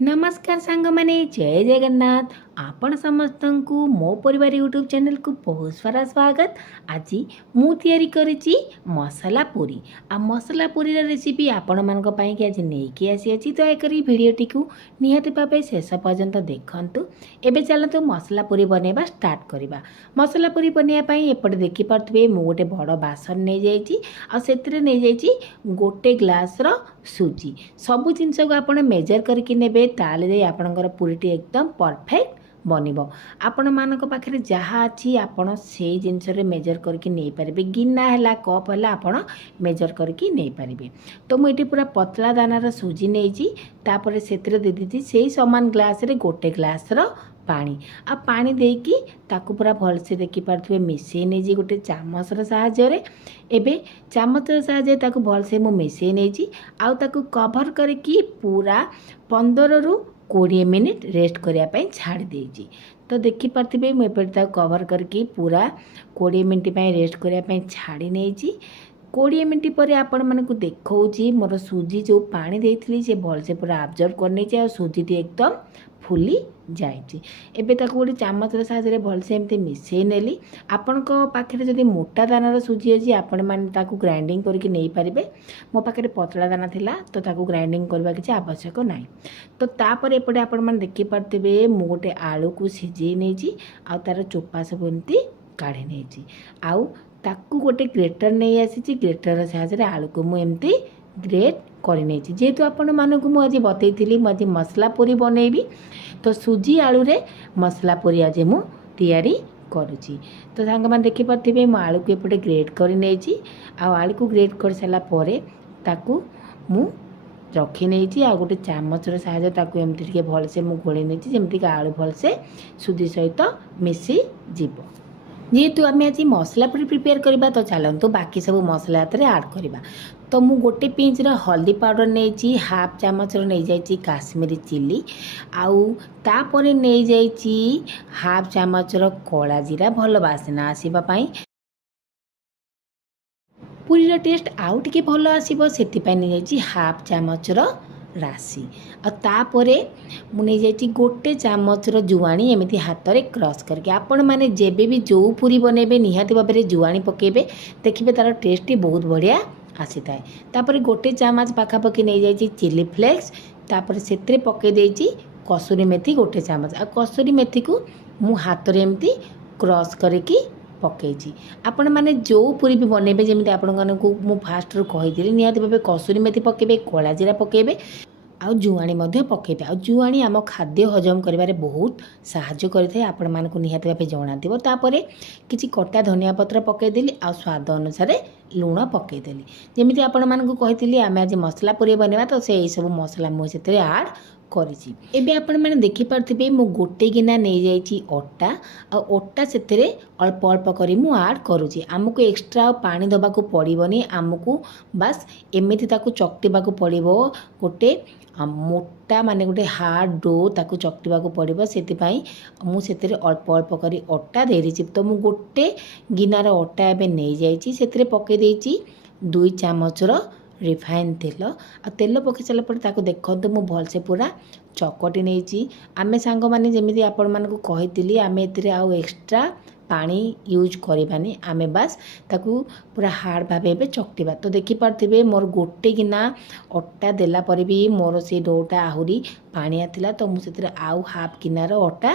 नमस्कार सांग माने जय जगन्नाथ। आपण समस्त को मो परिवार यूट्यूब चैनल को बहुत सारा स्वागत। आज मु तैयारी करिछि मसाला पूरी। आ मसाला पूरी रेसिपी आपण मान के आज नहीं आसी तो दयाकोरी भिडटी को निहाती भाव शेष पर्यंत देखंतु। एबे चलतु मसाला पूरी बनैबा स्टार्ट करवा। मसाला पूरी बनैबा एपटे देखिपे मु गोटे बड़ बासन नहीं जाइछि आ सेतिरे नहीं जाइछि गोटे ग्लास रो सुजी। सबु जिनस को आपण मेजर करके नेबे ताले जाई आपणकर पूरीटी एकदम परफेक्ट बनिबो। आपण मानक पाखरे जहाँ अच्छी आपण से जिनस मेजर करके नहीं पारे। गिना है कप है आपण मेजर करके नहीं पारे। तो मुझे पूरा पतला दानार सुजी नहीं तापर से दे दी से सामान ग्लास रे गोटे ग्लास रो पानी आ पानी देकी ताकू पूरा भलसे देखिपे मिसई नहीं गोटे चामचर साहाय्य एबे चामचर साहाय्य ताकू भलसे मु मिसई नहीं आउ ताकू कभर करके पूरा 15 ରୁ 20 मिनिट रेस्ट करने छाड़ देजी। तो देखिपे मुझे कभर करके पूरा 20 मिनिट रेस्ट करने छाड़ी नहीं। 20 मिनिट पर आपण मानक देखौची मोर सुजी जो पानी देइथिली से भलसे पूरा अब्जर्व करने आ सुजीटी एकदम फुली जाइए। एबे ताको गोटे चामचर साहाय्य भलसे एमती मिसई नेली। आपण पाखे जदि मोटा दानार सुजी अच्छी आपण मैंने ताकू ग्राइंडिंग करके नहीं पारे। मो पाखे पतला दाना थिला तो ताकू ग्राइंडिंग करवा किसी आवश्यक ना। तो तापर एपटे आपण मैंने देखिपे मु गोटे आलू को सिझे नहीं आ तार चोपा सब एमती काढ़ी नहीं आउ ताकू गोटे ग्रेटर नहीं आसी। ग्रेटर साहाय्य आलू को मुझे ग्रेट करनी जेहेतु आपण मानक मुझे बतई मुझे मसला पूरी बनैबी तो सुजी आलू रे मसला पूरी आज मु तैयारी करुँची। तो सांग मैंने देखिपे मो आलू को एपटे ग्रेट कर नहीं आलू को ग्रेट कर सारापर ताकू मु रखी नहीं आ गोटे चामचर साहाय्य ताकू एमती भलसे मु गोली नहीं जमीक आलू भलसे सुजी सहित मिसी जीव। जेहेतु आम आज मसला पूरी प्रिपेयर करवा तो चलतु बाकी सब मसला हाथ में आड करवा। तो मु गोटे पिंच हल्दी पाउडर नहीं हाफ चामचर नहीं जाइए काश्मीरी चिली आउ तापर नहीं जाइए हाफ चामचर कला जीरा भल बासना आसवाई पूरीर टेस्ट आउ टे भल आसो से नहीं हाफ चामचर राशि आतापर मुझे गोटे चामचर जुआणी एमती हाथ में क्रश करके आपण मैंने जेबे भी जो पूरी बनइबे निहाती भाव में जुआणी पकेबे देखिए तार टेस्ट बहुत बढ़िया आसी थाए। तापर गोटे चामच पाखापाखि नहीं जाइए चिली फ्लेक्स तापर से पकई देइछि कसूरी मेथी गोटे चामच आ कसूरी मेथी को मु हाथ में एमती क्रश करके पकई। आपण मैंने जो पूरी भी बनइबे जमी आपण को मु फास्ट कही निहाती भाव कसूरी मेथी पकेबे कला जीरा पकेबे आउ जुआणी पकेबे। आ जुआणी आम खाद्य हजम करिबारे बहुत साहाय्य करिथाय आपण मानकु निहाती भाबे जणाथिबो। तापरे किछि कटा धनिया पत्र पकेदेली आ स्वाद अनुसार लूण पकेदेली जेमिति आपण मानकु कहितली आमे आज मसला पूरी बनेबा तो से सब मसला मु सेतरे ऐड करिछि। एबे आपण माने देखि पारथिबे मु गोटे गिना नहीं जाइछि अटा आ अटा सेतरे अल्प अल्प करी मु ऐड करूछि। आमको एक्स्ट्रा पानी दबा को पड़िबनी आमको बस एमिति ताकू चकटिबा को पड़िबो गोटे मोटा माने गोटे हार्ड डो ताकू चकटिबा को पड़िबो सेतिपाई मु सेतरे अल्प अल्प करी अटा दे देछि। तो मु गोटे गिनार अटा एबे नहीं जाइछि सेतरे पके देछि 2 चामचर रिफाइन तेल आ तेल पकई सारा पर ताको देखते मु भलसे पूरा चकटी नहीं आमे सांग माने जेमिति आपण मानकु कहितली आमे एतिरे आउ एक्स्ट्रा पानी यूज करबानी आमे बस ताकू पूरा हार्ड भाव एबे चकटिबा। तो देखि पारथिबे मोर गोटे गिना अटा देला पर भी मोर से डोटा आहुरी पानी आथिला तो मु सेतिरे आउ हाफ गिनार अटा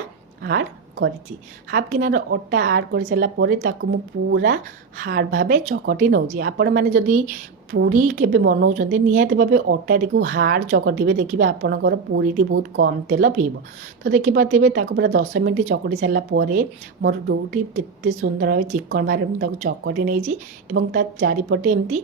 ऐड करिछि। हाफ गिनार अटा ऐड कर सारा पर ताकू मु पूरा हार्ड भाव चकटी नौछि। आपण माने जदि पूरी केबे बनाउछन्ते निहाती भावे अटाटी को हार्ड चकटिबे देखिबे आपणकर पूरीटी बहुत कम तेल पीब। तो देखि पारथिबे ताको पूरा 10 मिनिट चकटी सारा पर मोर डोटी केते सुंदर भावे चिकन बारे मु ताको चकटी नैछि एवं ता चारिपटे एमती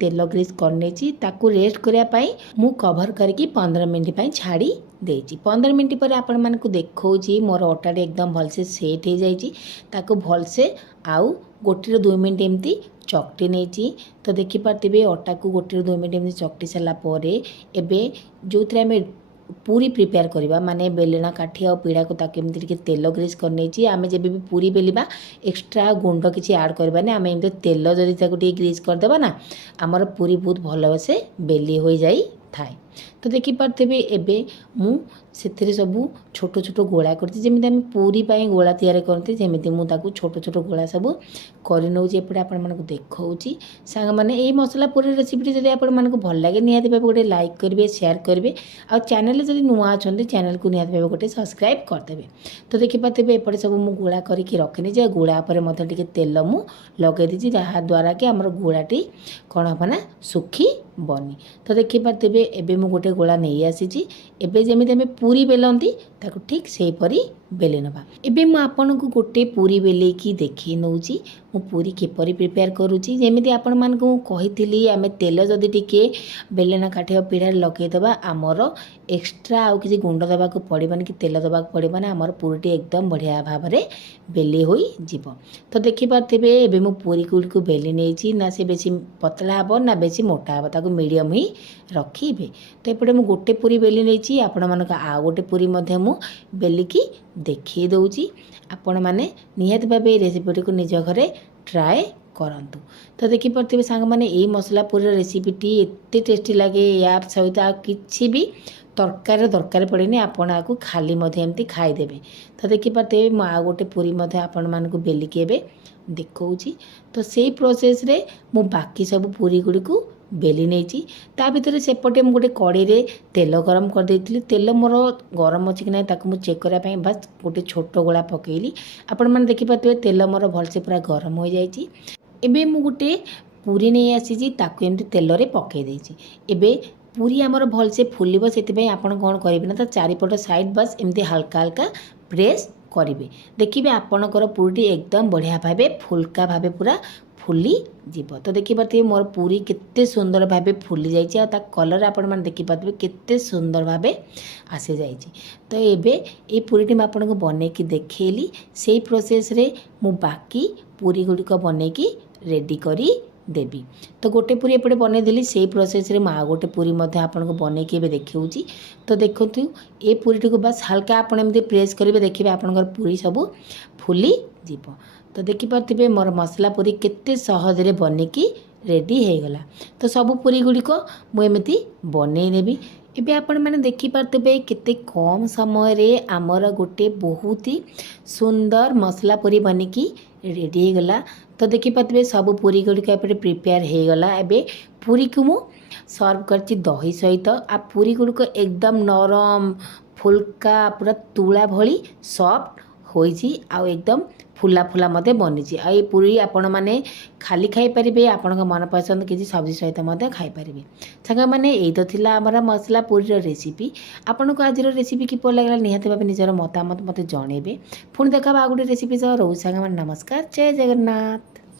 तेल ग्रीस करने ताकू रेस्ट करने मु कभर करके 15 मिनिट छाड़ी देछि। 15 मिनिट पर आपण मानकु देखौछि मोर अटाटी एकदम भलसे सेट हो जाइछि ताकू भलसे आउ गोटे 2 मिनिट एमती चकटी नहीं। तो देखि पारथिबे अटा को गोटे 2 मिनिट एमती चकटी सारा पर एबे जो आमे पूरी प्रिपेयर करवा माने बेलना काठी और पीड़ा को ताके एमती टिके तेल ग्रीस करने आमे जब भी पूरी बेलिबा एक्स्ट्रा गुंड किसी ऐड करबानी आमे एमती तेल जदि ताको टिके ग्रीस करदेबा ना आमर पूरी बहुत भल से बेली हो जाई थाए। तो देखिपारे एबे मु से सबू छोट छोट गोला करती जमी आम पूरी गोला तैयारी करते जमी मुझे छोट छोट गोला सब कर नौचे एपटे आपण मानक देखा सांग मैंने यही मसला पूरी रेसिपी जब आपण मानक भल लगे निहाती भाव गोटे लाइक करेंगे शेयर करेंगे आ चैनल जब नुआ अच्छा चैनल को निहाती भाव गोटे सब्सक्राइब करदे। तो देखिपारे एपटे सब मुझे गोला करके रखनी जे गोला पर टे तेल मु लगे दीजिए जहाँद्वारा कि आमर गोलाटी कौन हम ना सुखी बनी। तो देखिपारे एबे मु गोटे गोला नहीं आसी एबे जमी आम पूरी बेलती ताको ठीक से परी बेले नवा। एबे मु आपन को गोटे पूरी बेले की देखी नौची मु पूरी किपरि प्रिपेयर करूची जेमिति आपण मान को कहितली आमे तेल जदि टिके बेलेना काठिया पीढ़ा लगेदेबा आमर एक्स्ट्रा आउ किसी गुंड दबा को पड़िबन कि तेल दबा को पड़िबन आमर पूरीटी एकदम बढ़िया भाव में बेले होई जीव। तो देखि पारथिबे एबे मु पूरी को बेली नेछि ना से बेसी पतला हबो ना बेसी मोटा हबो ताको मीडियम ही रखिबे। तो एपटे मु गोटे पूरी बेली नेछि आपण मानक आ गोटे पूरी मध्ये मु बेलिकी देखी दउची आपण माने निहाती भाबे रेसिपीटी को निज घरे ट्राए करंतु। तो देखिपारे सांग मैंने यही मसला पूरी रेसिपीटी एत टेस्टी लगे या सहित आ किछि भी तरकारी दरकार पड़ेनि आपण आपको खाली एमती खाईदेवे। तो देखिपारे आ गोटे पूरी आपण मानक बेलिकी एबे देखौची। तो सेही प्रोसेस रे मु बाकी सब पूरी गुड़ी को बेली नहीं ता भीतर सेपटे मुझे कड़े रे तेल गरम कर देती तेल मोर गरम अच्छी कि ना मुझे चेक करने बस गोटे छोट गोला पकेली आपण मैंने देखिपारे तेल मोर भलसे पूरा गरम हो जाइए। एबे मु गोटे पूरी नहीं आसी ताकू एमती तेल रे पकई देछि। एबे पूरी आमर भलसे फुलिब से आपण कौन करेंगे ना तो चारिपट साइड बस एमती हल्का हल्का प्रेस करेंगे देखिए आपणकर पूरी एकदम बढ़िया भाव फुल्का भाव पूरा फुली जीव। तो देखिपारे मोर पूरी केते सुंदर भाव फुली जाइए आ कलर आपण मैंने देखिपारे केते सुंदर भाव आसी जाइए। तो एबे ये पूरीटी मैं आपको बनईकी देखली से प्रोसेस रे मु बाकी पूरी गुड़िक बनईकी रेडी करी देवी। तो गोटे पूरी एपटे बनईदेली से प्रोसेस रे आ गोटे पूरी आपको बनईकी देखी। तो देखु ये पूरीटी को बस हल्का आप प्रेस करेंगे देखिए आपंकर पूरी सब फुली जीव। तो देखिपारे मोर मसला पूरी केते सहजरे बनईकी रेडी हो गला। तो सब पूरी गुड़िक मुझे बनईदेवी। एबे आपण मैंने देखिपारे केते कम समय रे आमर गोटे बहुत ही सुंदर मसला पूरी बनिकी रेडी हो गला। तो देखिपारे सब पूरी गुड़िक एपटे प्रिपेयर हो गला। एबे पूरी को मु सर्व करची दही सहित आ पूरी गुड़िक एकदम नरम फुल्का पूरा तुला भली सॉफ्ट होइची आ एकदम फुला फुला मते बनीची। आ ये पूरी आपण माने खाली खाई परिबे आपण मन पसंद किसी सब्जी सहित मते खाई परिबे। सांग माने एई तो थिला हमर मसला पूरी रेसिपी। आपण को आज रेसिपी किपर लागला निहाती भाबे निजर मतामत मते जणेबे। पुणी देखा आ गुटे रेसिपी सह रहू सांग माने नमस्कार जय जगन्नाथ।